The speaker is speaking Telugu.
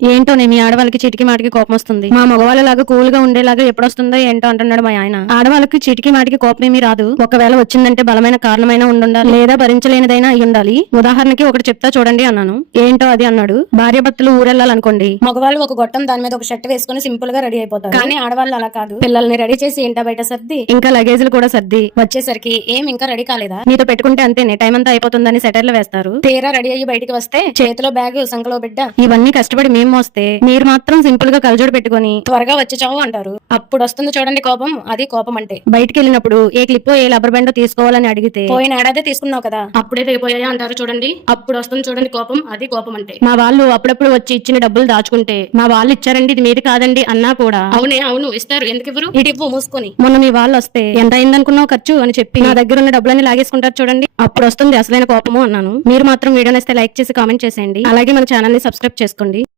ఏంటోనే మీ ఆడవాళ్ళకి చిటికి మాటికి కోపం వస్తుంది. మా మగవాళ్ళలాగా కూల్ గా ఉండేలాగా ఎప్పుడొస్తుందో ఏంటో అంటున్నాడు మా ఆయన. ఆడవాళ్ళకి చిటికి మాటికి కోపం ఏమీ రాదు. ఒకవేళ వచ్చిందంటే బలమైన కారణమైనా ఉండాలి, లేదా భరించలేనిదైనా అయి ఉండాలి. ఉదాహరణకి ఒకటి చెప్తా చూడండి అన్నాను. ఏంటో అది అన్నాడు. భార్య భర్తలు ఊరెళ్ళాలనుకోండి, మగవాళ్ళు ఒక గొట్టం దాని మీద ఒక షర్ట్ వేసుకుని సింపుల్ గా రెడీ అయిపోతారు. కానీ ఆడవాళ్ళు అలా కాదు. పిల్లల్ని రెడీ చేసి ఇంట బయట సర్ది ఇంకా లగేజ్లు కూడా సర్ది వచ్చేసరికి ఏం ఇంకా రెడీ కాలేదా, మీతో పెట్టుకుంటే అంతేనే టైం అంతా అయిపోతుందని సెటర్లు వేస్తారు. తీరా రెడీ అయ్యి బయటికి వస్తే చేతిలో బ్యాగ్ సంకలో బిడ్డ, ఇవన్నీ కష్టపడి మేము మోస్తే మీరు మాత్రం సింపుల్ గా కలజోడు పెట్టుకుని త్వరగా వచ్చి చావు అంటారు. అప్పుడు వస్తుంది చూడండి కోపం. అది కోపం అంటే. బయటికి వెళ్ళినప్పుడు ఏ క్లిప్పో ఏ రబ్బర్ బ్యాండో తీసుకోవాలని అడిగితే పోయిన ఏడాదే తీసుకున్నావు కదా, అప్పుడే తెగిపోయాయా అంటారు చూడండి. అప్పుడు వస్తుంది చూడండి కోపం. అది కోపం అంటే. మా వాళ్ళు అప్పుడప్పుడు వచ్చి ఇచ్చిన డబ్బులు దాచుకుంటే మా వాళ్ళు ఇచ్చారండి ఇది మీది కాదండి అన్నా కూడా అవునే అవును ఇస్తారు, ఎందుకు ఇవ్వరు, ఇటు ఇవ్వు మూసుకొని. మొన్న మీ వాళ్ళు వస్తే ఎంత అయిందనుకున్నావు ఖర్చు అని చెప్పి నా దగ్గర ఉన్న డబ్బులన్నీ లాగేసుకుంటారు చూడండి, అప్పుడు వస్తుంది అసలైన కోపము అన్నాను. మీరు మాత్రం వీడియో నచ్చితే లైక్ చేసి కామెంట్ చేసేయండి. అలాగే మన ఛానల్ ని సబ్స్క్రైబ్ చేసుకోండి.